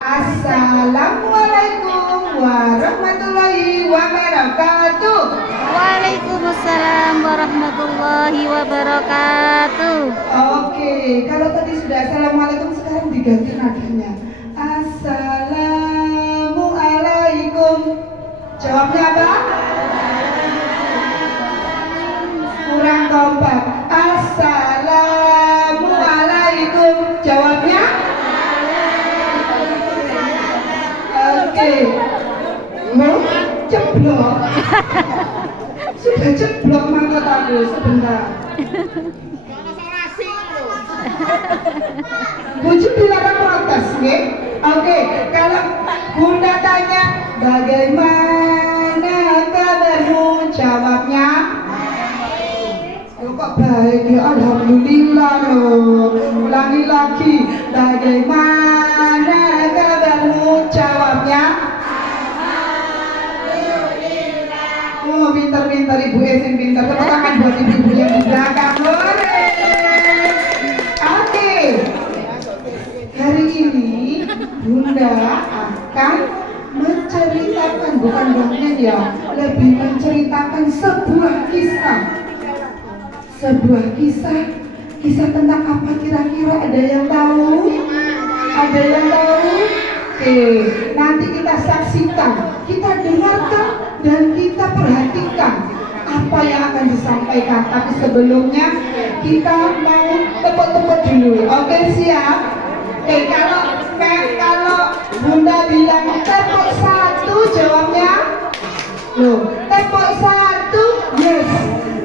Assalamualaikum warahmatullahi wabarakatuh. Waalaikumsalam warahmatullahi wabarakatuh. Oke, kalau tadi sudah assalamualaikum, sekarang diganti nadanya. Assalamualaikum. Jawabnya apa? Kurang kompak. Assalamualaikum. Jawabnya? Oke. Mau ceblok. Sudah ceblok mangkot aku sebentar. Bucu dilarang protes, nggih? Oke, kalau Bunda tanya bagaimana kabarmu, jawabnya loh, kok baik ya, alhamdulillah loh. Ulangi lagi, bagaimana kabarmu, jawabnya oh, pintar-pintar Ibu Esin, pintar. Tepuk tangan buat ibu-ibu yang di belakang. Oke, hari ini Bunda akan menceritakan, bukan dongeng ya, lebih menceritakan sebuah kisah tentang apa kira-kira? Ada yang tahu? Ada yang tahu? Oke, nanti kita saksikan, kita dengarkan, dan kita perhatikan apa yang akan disampaikan. Tapi sebelumnya kita mau tepuk-tepuk dulu. Oke, siap? Oke, kalau Bunda bilang tepuk satu, jawabnya loh, tepuk satu, yes.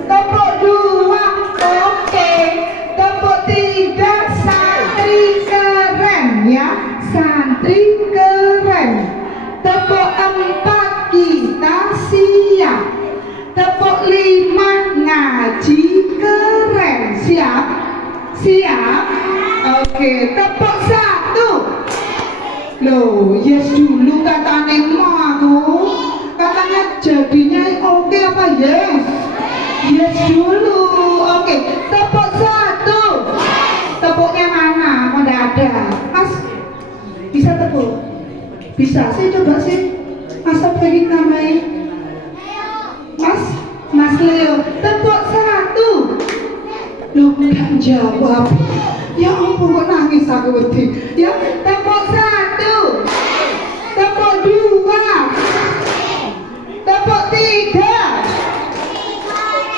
Tepuk dua, oke. Tepuk tiga, santri keren ya, santri keren. Tepuk empat, kita siap. Tepuk lima, ngaji keren. Siap? Siap? Oke, tepuk satu. Loh, yes dulu katanya mau aku. Katanya jadinya oke apa yes? Yes dulu. Oke, tepuk satu. Tepuknya mana? Mau nggak ada? Mas, bisa tepuk? Bisa, saya coba sih. Mas apa ini namanya? Mas Leo, tepuk satu. Loh, nggak jawab. Ya ampun, kok nangis aku wedi. Ya, tepuk satu. Tepuk dua. Tepuk tiga.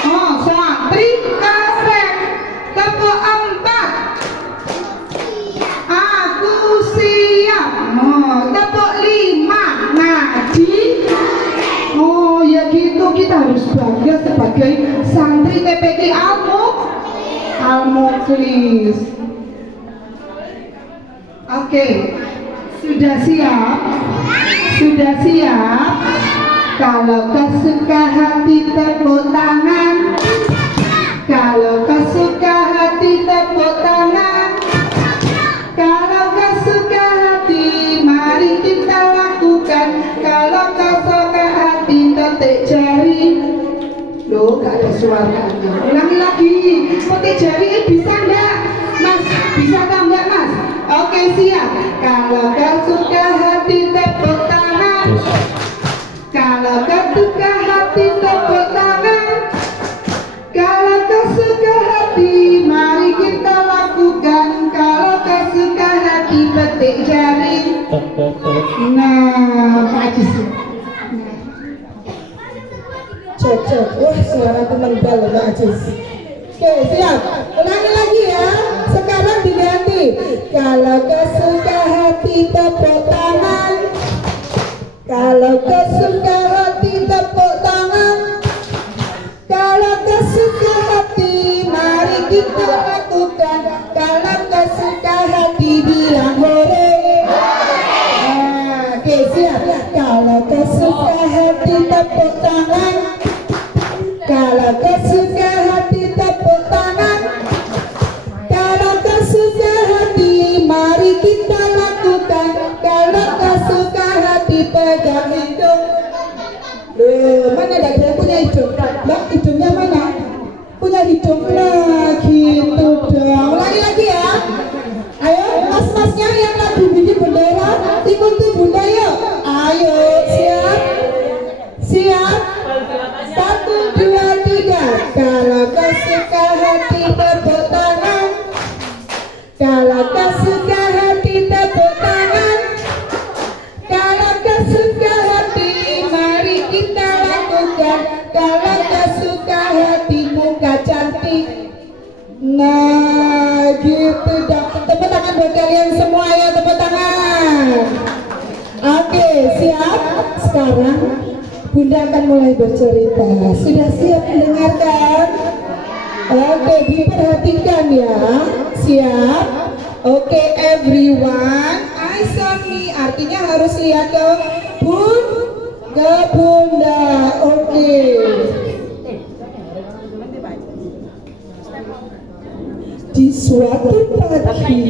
Oh, santri keren. Tepuk empat. Aku siap. Oh, tepuk lima. Ngaji. Oh, ya gitu, kita harus bangga sebagai santri TPQ Al-Mukhlis. Oke, sudah siap? Sudah siap? Kalau kau suka hati tepuk tangan. Kalau kau suka hati tepuk tangan. Kalau kau suka hati, mari kita lakukan. Kalau kau suka hati, petik jari. Loh, gak ada suaranya. Ulangi lagi. Petik jari bisa enggak? Mas, bisa enggak Mas? Oke, siap. Kalau kau suka hati tepuk tangan. Kalau kau suka hati tepuk tangan. Kalau kau suka hati, mari kita lakukan. Kalau kau suka hati, petik jari. Nah, Pak Ajis. Cocok. Wah, suara teman bel Pak Ajis. Oke, siap. Ulangi lagi ya. Sekarang diganti. Kalau kau suka hati tepuk tangan. Kalau kau suka hati tepuk tangan. Kalau kau suka hati, mari kita lakukan. Kalau kau suka hati, bilang hore. Oke, siap. Kalau kau suka hati tepuk tangan. Kalau kau suka hati tepuk tangan. Kalau kau suka hati, mari kita lakukan. Kalau kau suka hati, pegang hidung. Loh, mana ada yang punya hidung? Mbak, hidungnya mana? Punya hidung. Nah, gitu dong. Ulangi lagi ya. Ayo, mas-masnya yang lagi bikin bendera, siap? Sekarang Bunda akan mulai bercerita. Sudah siap mendengarkan? Oke, diperhatikan ya. Siap? Oke, everyone, eyes on me. Artinya harus lihat ke Bunda. Oke. Di suatu pagi,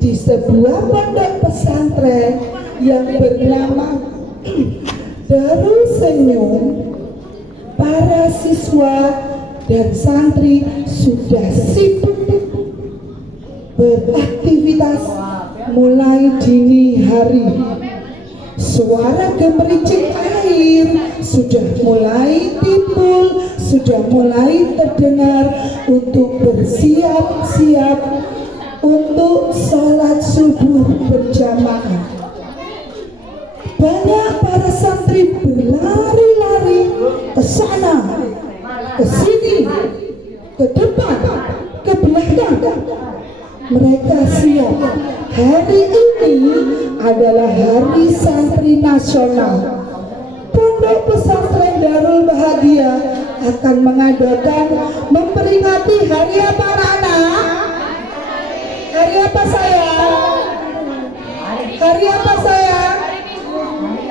di sebuah pondok pesantren yang bernama Darul Senyum, para siswa dan santri sudah sibuk beraktivitas mulai dini hari. Suara gemericik air sudah mulai timbul, sudah mulai terdengar untuk bersiap-siap untuk sholat subuh berjamaah. Banyak para santri berlari-lari ke sana, ke sini, ke depan, ke belakang. Mereka siap. Hari ini adalah Hari Santri Nasional. Pondok Pesantren Darul Bahagia akan mengadakan memperingati hari apa anak-anak? Hari apa sayang? Hari apa sayang?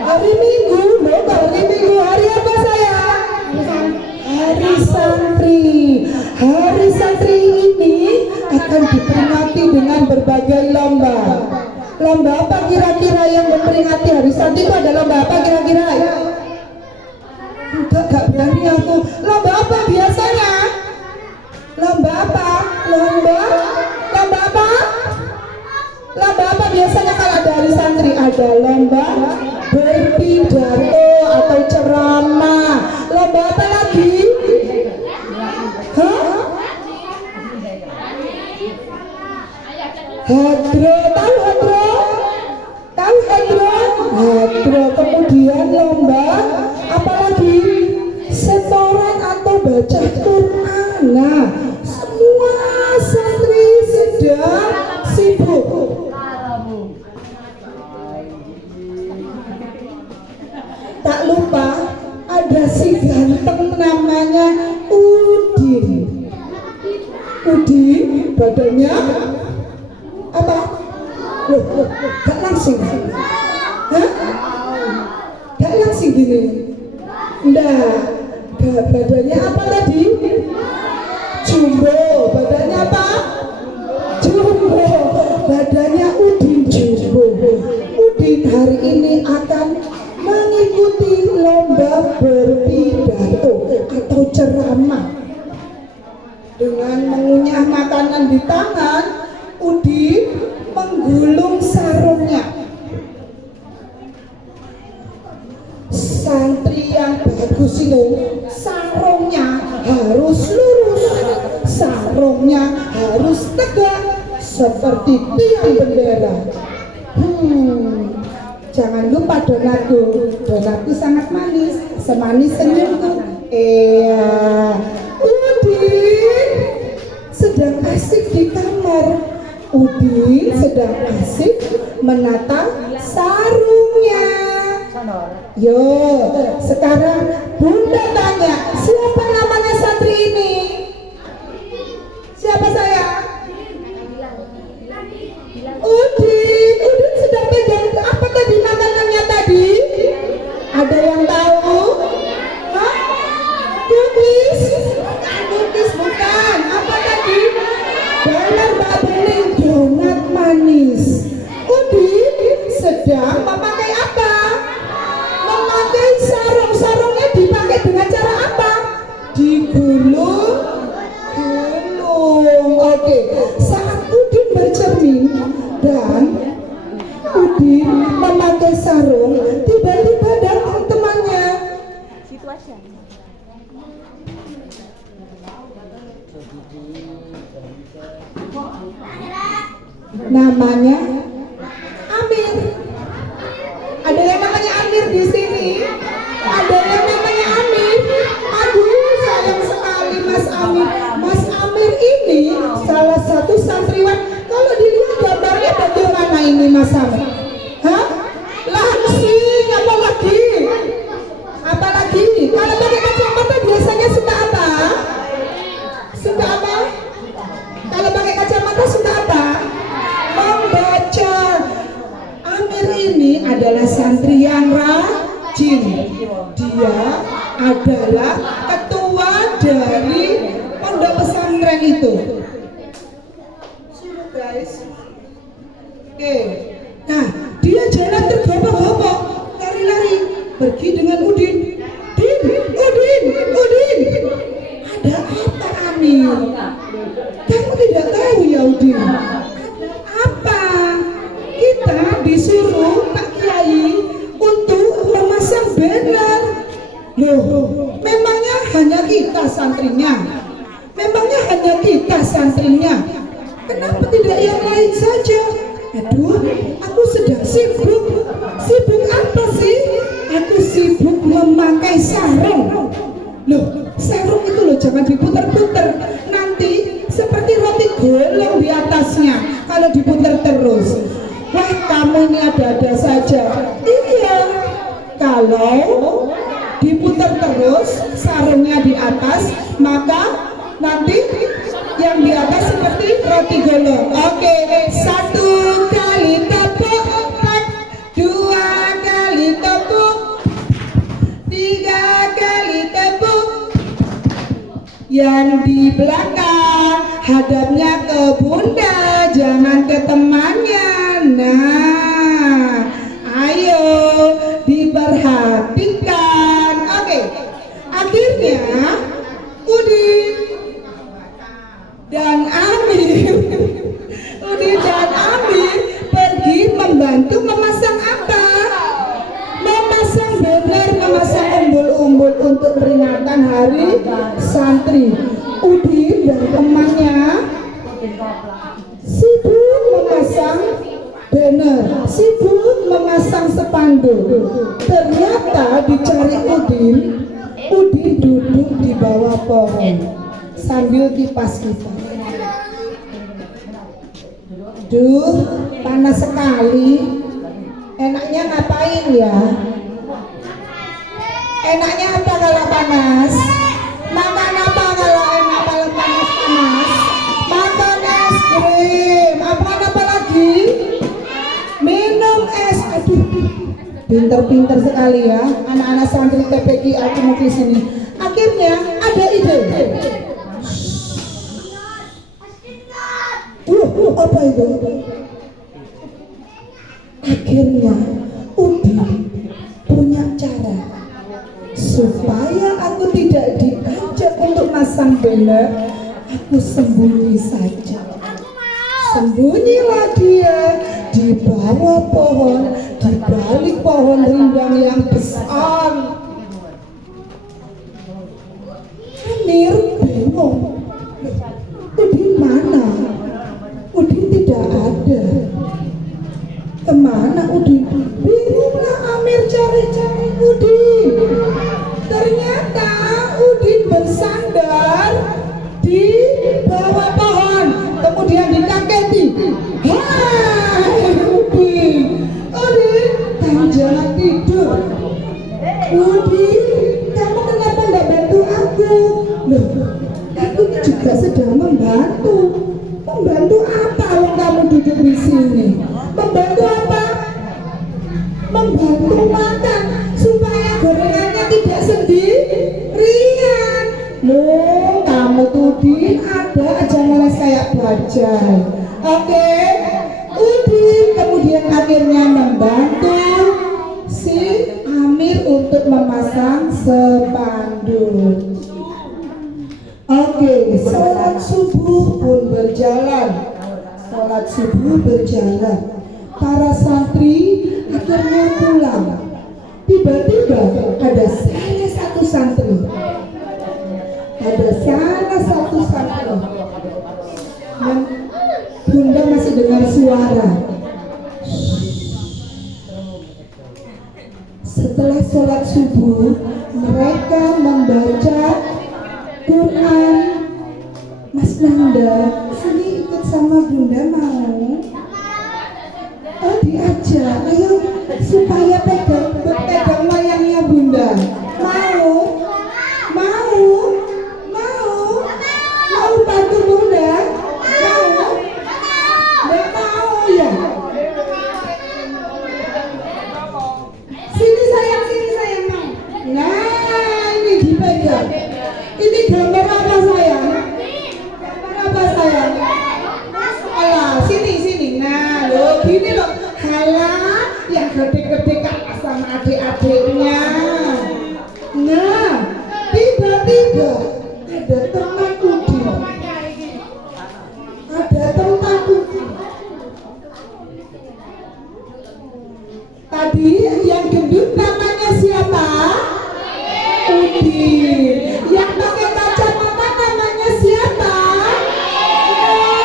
Hari Minggu. Hari Minggu. Hari apa sayang? Hari Santri. Hari Santri ini akan diperingati dengan berbagai lomba. Lomba apa kira-kira yang memperingati Hari Santri itu ada lomba apa kira-kira? Gak berani aku. Lomba apa biasanya? Lomba apa? Lomba apa? Lomba apa biasanya kalau ada Hari Santri? Ada lomba berpidato atau ceramah. Lomba apa lagi? Hah? Hadro, tahu hadro? Tahu hadro? Hadro, kemudian lomba apalagi? Setoran atau baca Quran. Nah, semua santri sedang sibuk. Tak lupa ada si ganteng namanya Udin. Udin badannya apa? Loh, gak langsing. Hah? Gak langsing gini. Nggak, badannya apa tadi? Jumbo. Badannya apa? Jumbo. Badannya Udin Jumbo. Udin hari ini akan mengikuti lomba berpidato atau ceramah. Dengan mengunyah makanan di tangan, Udin menggulung sarungnya. Santri yang bagus itu sarungnya harus lurus, sarungnya harus tegak seperti tiang bendera. Jangan lupa donatku. Donatku sangat manis, semanis senyumku. Udin sedang asik di kamar. Udin sedang asik menata sarungnya. Yo, sekarang Bunda tanya, siapa namanya santri ini? Siapa saya? Udin. Udin sedang pegang apa tadi makanannya tadi? Ada yang tahu? Hah? Cookies? Cookies bukan. Apa tadi? Benar Mbak Bening, donat manis. Udin sedang memakai apa? Memakai sarung. Sarungnya dipakai dengan cara apa? Digulung. Oke. Saat Udin bercermin dan Udin memakai sarung, tiba-tiba datang temannya. Namanya Amir. Ada yang namanya Amir di sini? Ada yang namanya Amir? Aduh, sayang sekali Mas Amir. Mas Amir ini salah satu santriwan. Kalau dilihat gambarnya bagaimana ini Mas Amir? Hah? Langsing apa ini adalah santri yang rajin. Dia adalah ketua dari pondok pesantren itu. Guys. Oke. Nah, dia jalan tergopoh-gopoh, lari-lari, pergi dengan Udin. Udin. Ada apa, Amir? Kamu tidak tahu ya, Udin? Apa? Kita disuruh Pak Kiai untuk memasang banner. Loh, memangnya hanya kita santrinya? Kenapa tidak yang lain saja? Aduh, aku sedang sibuk. Sibuk apa sih? Aku sibuk memakai sarung. Loh, sarung itu loh jangan diputer-puter. Nanti seperti roti golong di atasnya kalau diputer terus. Wah, kamu ini ada-ada saja. Iya, kalau diputer terus sarungnya di atas, maka nanti yang di atas seperti roti golong. Oke, 1 kali tepuk, 2 kali tepuk, 3 kali tepuk. Yang di belakang hadapnya ke bunda, jangan ke temannya. Nah, ayo diperhatikan. Oke, akhirnya Udin dan Amir pergi membantu memasang apa? Memasang banner, memasang umbul-umbul untuk peringatan hari santri. Udin dan temannya sibuk memasang banner, sibuk memasang spanduk. Ternyata dicari Udin duduk di bawah pohon sambil kipas-kipas. Duh, panas sekali. Enaknya ngapain ya? Enaknya apa kalau panas? Makan apa kalau enak kalau panas-panas? Makan es krim. Apa lagi? Minum es. Aduh, pinter-pinter sekali ya anak-anak santri TPQ aku mau di sini. Akhirnya ada ide. Apa itu? Akhirnya Udin punya cara supaya aku tidak diajak untuk masang banner. Aku sembunyi saja. Sembunyilah dia di bawah pohon, di balik pohon rindang yang besar. Amir bingung. Udin mana? Udin tidak ada. Kemana Udin? Bingunglah Amir cari-cari Udin. Ternyata Udin bersandar di bawah pohon, kemudian dikaketi. Hai Udin, kamu jangan tidur. Udin, kamu kenapa tidak bantu aku? Loh, aku juga sedang membantu. Membantu apa kalau kamu duduk di sini? Membantu apa? Membantu makan supaya gorengannya tidak sendirian. Loh, kamu tuh Udin ada aja ngeles kayak bajai. Oke, Udin kemudian akhirnya membantu si Amir untuk memasang spanduk. Oke, sholat subuh pun berjalan. Para santri akhirnya pulang. Tiba-tiba ada salah satu santri. Yang bunda masih dengar suara. Setelah sholat subuh, mereka membaca Quran. Mas Nanda, sini ikut sama bunda mau? Oh diajak, ayo supaya pegang wayangnya bunda. Mau bantu bunda? Nggak mau ya? sama adik-adiknya. Nah, tiba-tiba ada temanku dia. Ada temanku. Tadi yang gendut namanya siapa? Udin. Yang pakai kacamata namanya siapa?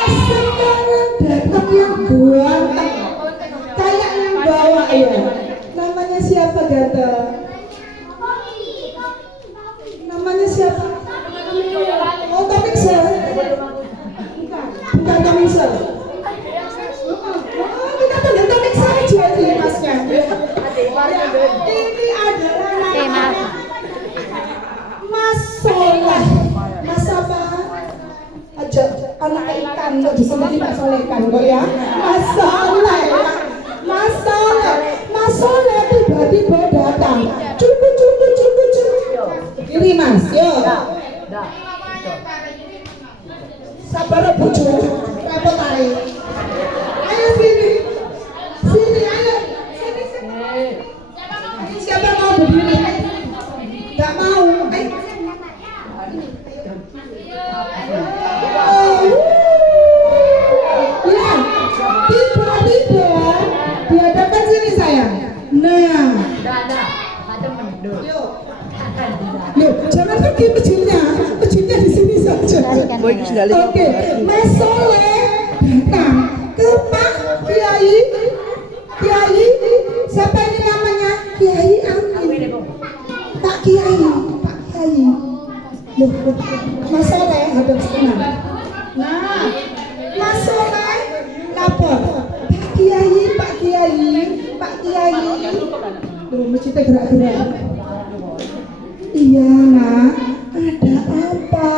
Sekarang datang yang ganteng. Kayak yang bawa ya. Namanya siapa ganteng? Namanya siapa? Oh, Tomik Sel. Bukan Tomik Sel. Oh, kita panggil Tomik saja ini masnya. Ini adalah maaf. Mas Soleh. Mas apa? Aja anak ikan kok disebut Mas Soleh kan kok ya. Mas Soleh. Mas Soleh. Mas Soleh tiba-tiba datang. Cukup. Ini Mas, yuk. Sabar bojo. Apa tarik? Ayo sini. Sini ayo. Sini. Siapa mau berdiri? Gak mau. Ya, tiba-tiba dia dapat sini sayang. Nah, yuk, jangan pergi masjidnya di sini saja. Oke, Mas Soleh datang ke Pak Kiai. Kiai, siapa ini namanya? Kiai Amin. Pak Kiai. Loh, Mas Soleh hadap sebentar. Nah, Mas Soleh lapor. Pak Kiai. Loh, masjidnya gerak-gerak. Iya nak, ada apa?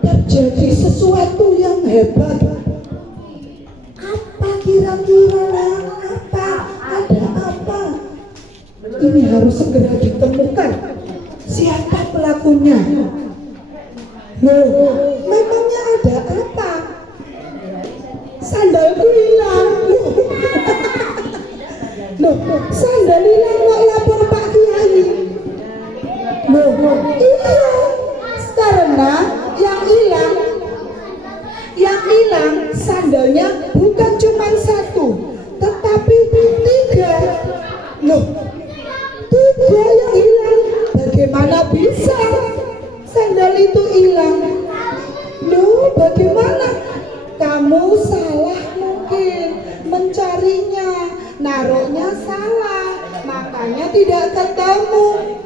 Terjadi sesuatu yang hebat. Apa kira-kira? Apa? Ada apa? Ini harus segera ditemukan. Siapa pelakunya? Loh, memangnya ada apa? Sandalku hilang. Loh, sandal hilang kok lapor Pak Kiai? Loh, iya. Karena yang hilang sandalnya bukan cuma satu, tetapi 3. Loh, 3 yang hilang. Bagaimana bisa sandal itu hilang? Loh, bagaimana? Kamu salah mungkin mencarinya, naruhnya salah, makanya tidak ketemu.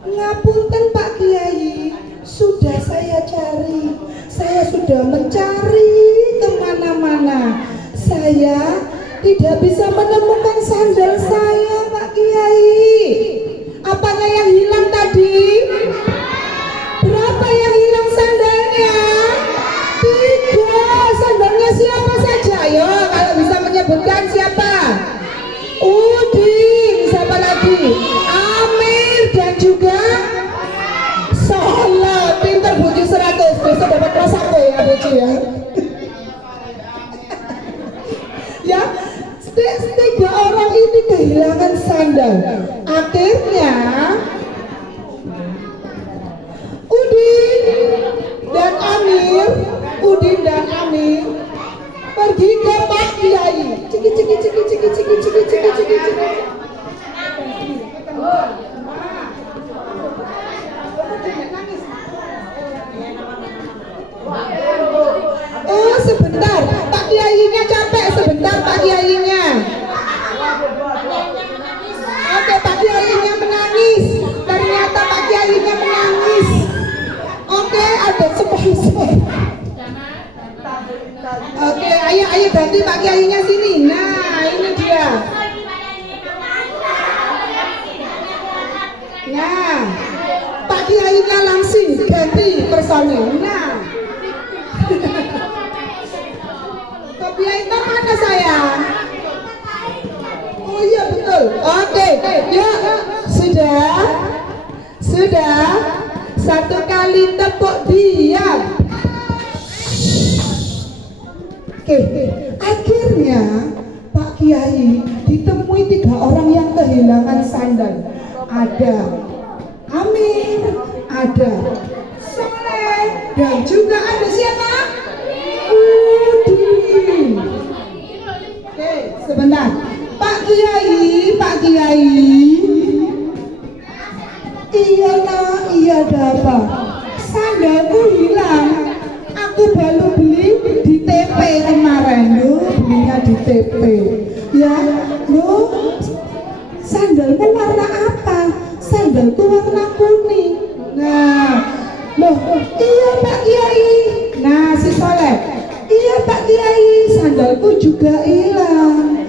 Ngapunten Pak Kiai, sudah saya cari, saya sudah mencari kemana-mana. Saya tidak bisa menemukan sandal saya Pak Kiai. Apanya yang hilang tadi? Berapa yang hilang sandalnya? 3. Sandalnya siapa saja? Ayo kalau bisa menyebutkan siapa? Udin, siapa lagi? Amir dan juga Soleh. Pinter Buji 100. Besok dapat kelas 1 ya Buji ya. Ya, 3 orang ini kehilangan sandal. Akhirnya Udin dan Amir pergi ke Pak Kiai. Oh sebentar, Pak Kiainya capek. Sebentar Pak Kiainya. Oke, Pak Kiainya menangis. Ternyata Pak Kiainya menangis. Oke, ada sponsor. Oke, ayo ganti Pak Kiainya sini. Nah, ini dia. Nah, Pak Kiainya langsung ganti personil. Nah, Kopiah itu mana sayang? Oh iya betul. Oke, yuk sudah. 1 kali tepuk diam. Oke, akhirnya Pak Kiai ditemui 3 orang sandal? Ada Amir, ada Soleh, dan juga ada siapa? Udin. Oke, sebentar. Pak Kiai, Pak Kiai. Iya nak, iya ada apa? Sandalku hilang. Aku baru beli di TP kemarin. Belinya di TP. Ya, sandalmu warna apa? Sandalku warna kuning. Nah, iya Pak Kiai. Nah, si Soleh, iya Pak Kiai, sandalku juga hilang.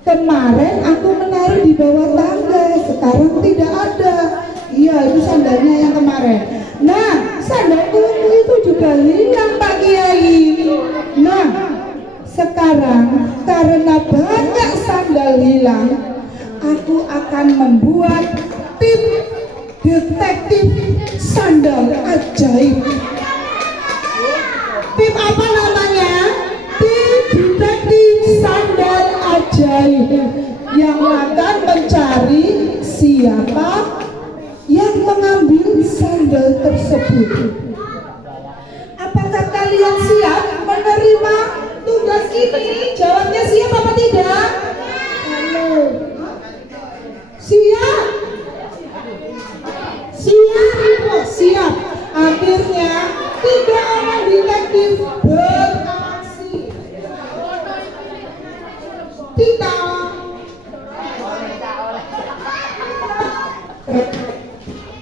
Kemarin aku menaruh di bawah tangga, sekarang tidak ada. Iya, itu sandalnya yang kemarin. Nah, sandalku itu juga hilang Pak Kiai. Nah, sekarang karena banyak sandal hilang, aku akan membuat tim detektif sandal ajaib. Tim apa namanya? Tim detektif sandal ajaib yang akan mencari siapa yang mengambil sandal tersebut. Apakah kalian siap menerima tugas ini? Jawabnya siap apa tidak? Halo. Siap? Siap? Siap. Akhirnya 3 orang detektif beraksi. Tidak.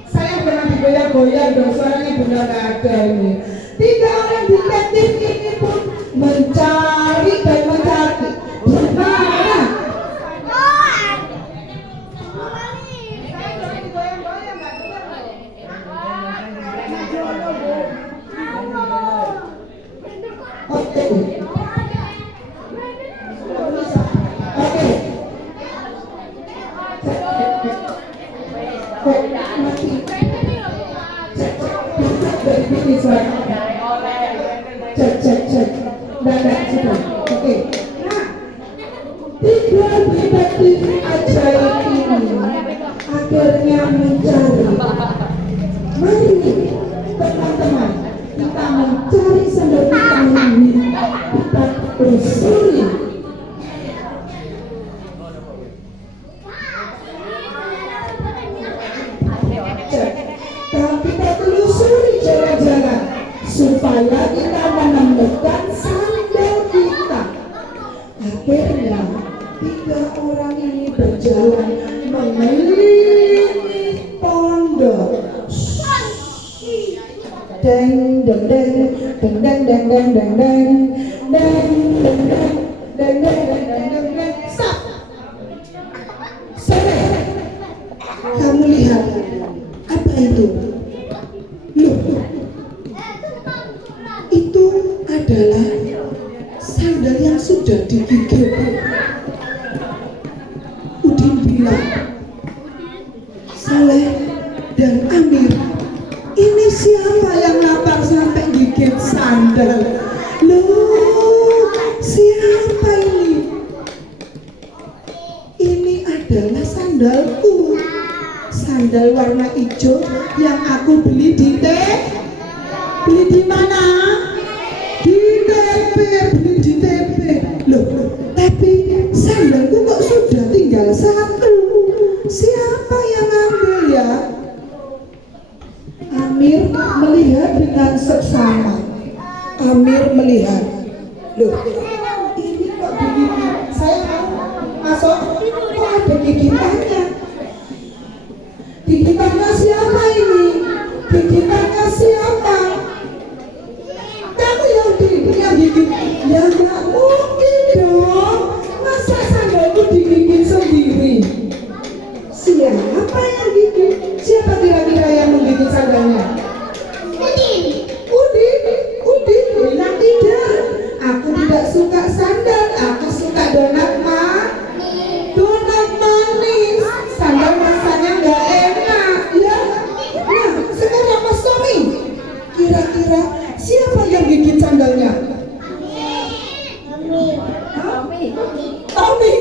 Saya pernah digoyang-goyang dong, suaranya benar nggak ada ini. 3 orang detektif ini pun mencari dan mencari. Gimana? Oke. Cek. Oke. Nah, 3 detektif ajaib ini akhirnya mencari. Mari teman-teman, kita mencari sandal kita ini. Kita telusuri. Kita telusuri jalan-jalan supaya kita menemukan sandal kita. Akhirnya 3 orang ini berjalan mengelilingi pondok. Deng deng deng deng deng deng deng deng deng deng deng deng deng deng deng. Stop. Soleh, kamu lihat apa itu? Loh, itu adalah sandal yang sudah digigit. Udin bilang, Soleh dan Amir, ini siapa yang lapar sampai gigit sandal? Loh, siapa ini? Ini adalah sandalku. Sandal warna hijau yang aku beli di beli di mana? Di TP, beli di TP. Loh, tapi sandalku kok sudah tinggal 1. Siapa yang ambil ya? Amir melihat dengan seksama. Amir melihat, loh, ini kok begini? Saya mau masuk, kok ada gigitannya? Gigitannya siapa ini? Gigitannya siapa? Kamu yang gigit? Ya nggak mungkin dong. Masa sandalku digigit sendiri? Siapa yang gigit? Siapa kira-kira yang menggigit sandalnya? Udin bilang tidak. Aku tidak suka sandal. Aku suka donat manis. Sandal rasanya nggak enak. Ya. Nah, sekarang Mas Tommy, kira-kira siapa yang gigit sandalnya? Tommy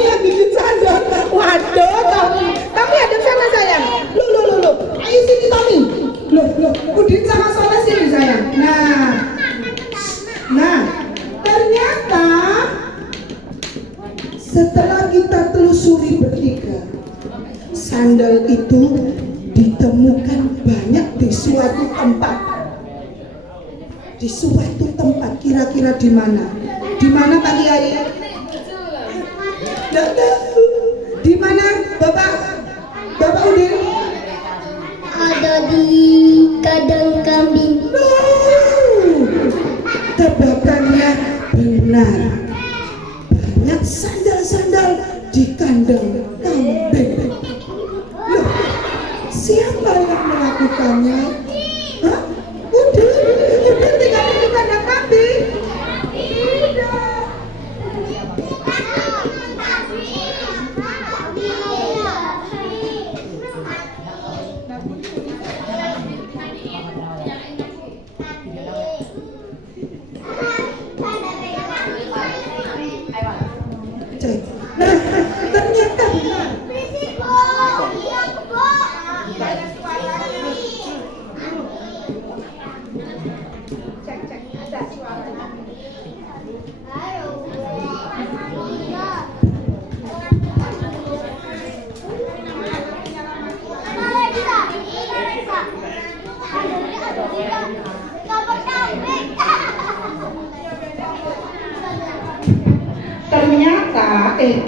yang gigit sandal. Waduh, Tommy Sandal itu ditemukan banyak di suatu tempat. Di suatu tempat, kira-kira di mana? Di mana Pak Kiai? Nggak tahu. Di mana Bapak? Bapak Udin? Ada di kandang kambing. Tebakannya benar. Banyak sandal-sandal di kandang kambing. Loh, siapa yang melakukannya? Hah? Udah tinggal di kandang kambing. Tidak. Nah, ternyata benar.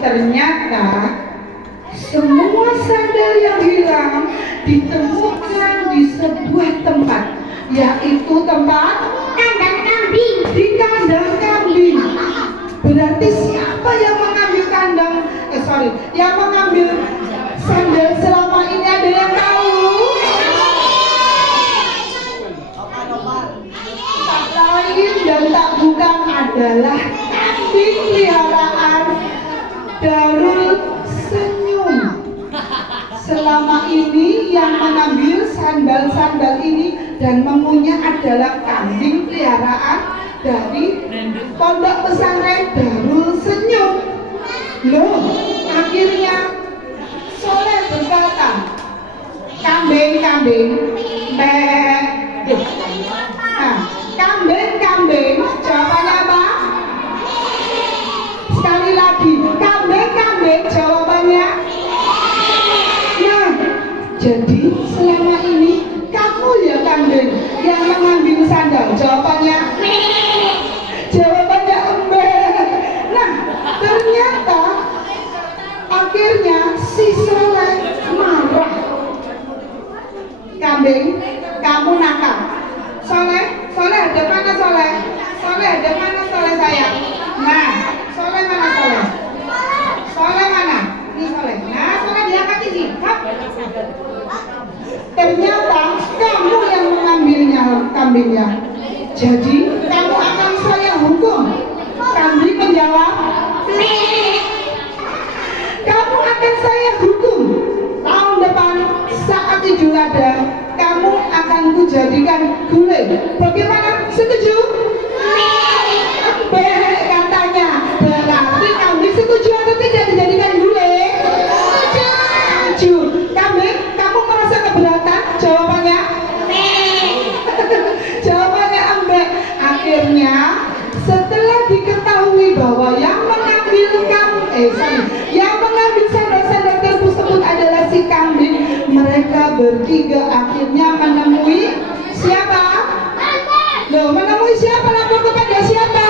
Ternyata semua sandal yang hilang ditemukan di sebuah tempat, yaitu tempat Kandang kambing. di kandang kambing. Berarti siapa yang mengambil yang mengambil sandal selama ini, ada yang tahu? Tak lain dan tak bukan adalah kambing peliharaan Darul Senyum. Selama ini yang mengambil sandal-sandal ini dan mengunyah adalah kambing peliharaan dari Pondok Pesantren Darul Senyum. Loh, akhirnya Soleh berkata, kambing-kambing, nah, kambing-kambing, jawabannya apa? Sekali lagi, kambing-kambing, jawabannya. Nah, jadi selama ini kamu ya kambing yang mengambil sandal, jawabannya. Jawabannya ember. Nah, ternyata akhirnya si Soleh marah. Kambing, kamu nakal. Soleh ada mana Soleh? Soleh ada mana Soleh sayang? Nah, Soleh mana Soleh? Soleh mana? Ini Soleh. Nah, Soleh diangkat sini. Hap. Ternyata kamu yang mengambilnya kambingnya. Jadi kamu akan saya hukum. Kambing menjawab, kamu akan saya hukum. Tahun depan saat Idul Adha kamu akan kujadikan gulai. Bagaimana? Setuju? Katanya. Berarti kambing setuju atau tidak dijadikan gulai? Setuju. Kambing, kamu merasa keberatan? Jawabannya? Jawabannya embek. Akhirnya setelah diketahui bahwa yang mengambil sandal-sandal tersebut adalah si kambing, mereka bertiga akhirnya menemui siapa? Loh, menemui siapa? Lapor kepada siapa?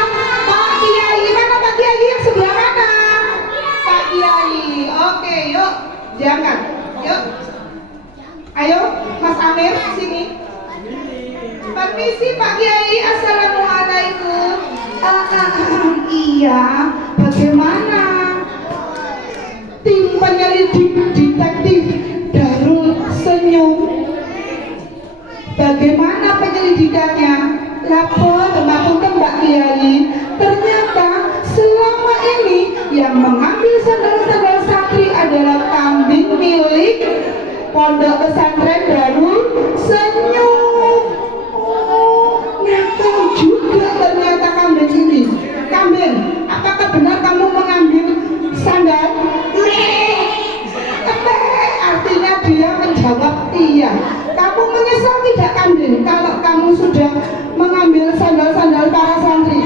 Pak Kiai. Mana Pak Kiai yang sebelah mana? Pak Kiai. Oke, yuk, diangkat. Yuk. Ayo, Mas Amir sini. Permisi Pak Kiai, assalamualaikum. Iya, bagaimana? Tim penyelidik detektif Darul Senyum, bagaimana penyelidikannya? Lapor mengakukan Mbak Kiai. Ternyata selama ini yang mengambil sandal-sandal santri adalah kambing milik Pondok Pesantren Darul Senyum. Nakal juga ternyata kambing ini. Kambing, apakah benar kamu mengambil sandal? Artinya dia menjawab iya. Kamu menyesal tidak kambing kalau kamu sudah mengambil sandal-sandal para santri?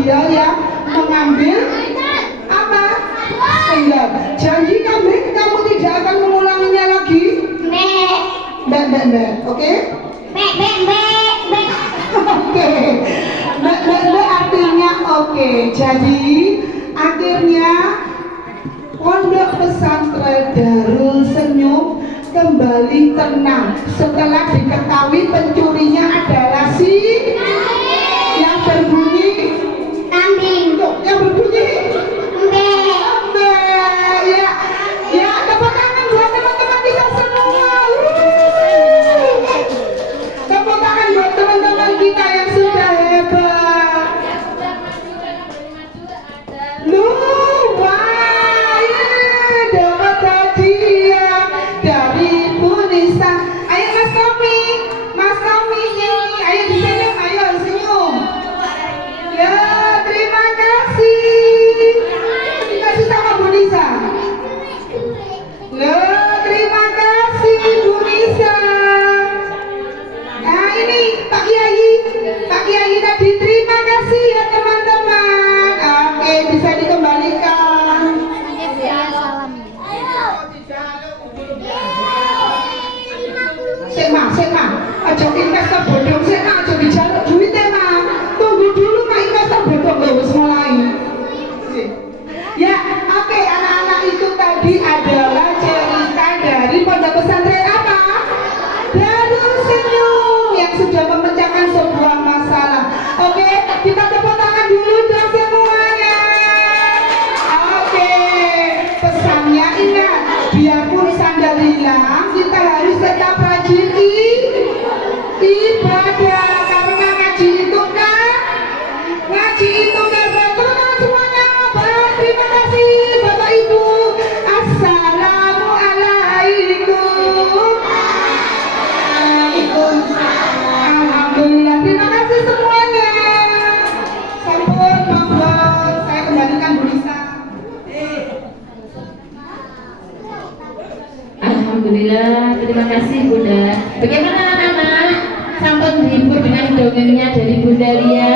dia yang mengambil apa? Sendal. Janji kambing kamu tidak akan mengulanginya lagi. Mbak, oke? Oke. Mbak artinya oke. Jadi akhirnya Pondok Pesantren Darul Senyum kembali tenang setelah diketahui pencurinya adalah si yang berbunyi Kambing. tuh, yang berbunyi Mbe. ya, ya tepuk tangan buat teman-teman kita semua. Tepuk tangan buat teman-teman kita yang sudah hebat. Wah, dapat hadiah dari Bu Nisa. Ayo Mas Tommy sini. Ayo disenyum, ayo senyum. Ya, terima kasih. Kasih sama Bu Nisa. Ya, terima kasih Bu Nisa. Nah ini Pak Kiai tadi terima kasih ya teman-teman. Oke, bisa dikembalikan. Salam. Sema, aja investor bodong sik aja dijaluk duite mah. Tunggu dulu mah investor bodong lho wis mulai. Ya, oke anak-anak itu tadi adalah cerita dari Pondok Pesantren apa? Darul Senyum yang sudah memecahkan sebuah masalah. Oke, kita tepuk tangan dulu dong semuanya. Oke, pesannya ingat, biarpun sandal hilang, kita harus tetap rajin ibadah karena ngaji itu kan betul kan semuanya. Baik, terima kasih Bapak Ibu. Assalamualaikum. Alhamdulillah, terima kasih semuanya. Sampun, monggo saya kembalikan Bu Nisa. Alhamdulillah, terima kasih Bunda. Bagaimana anak-anak? Sampun terhibur dengan dongengnya dari Bunda Lia?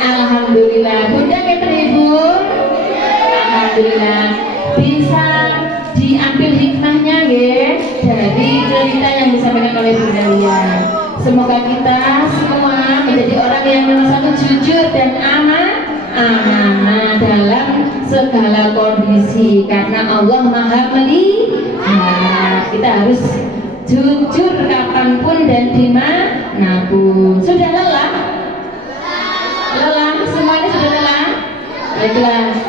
Alhamdulillah. Bunda kayak terhibur? Alhamdulillah. Bisa diambil hikmahnya ya dari cerita yang disampaikan oleh Bunda Lia. Semoga kita semua menjadi orang yang nomor satu jujur dan amanah dalam segala kondisi karena Allah Maha melihat. Kita harus jujur kapanpun dan dimanapun. Sudah lelah? Lelah? Semuanya sudah lelah? Baiklah.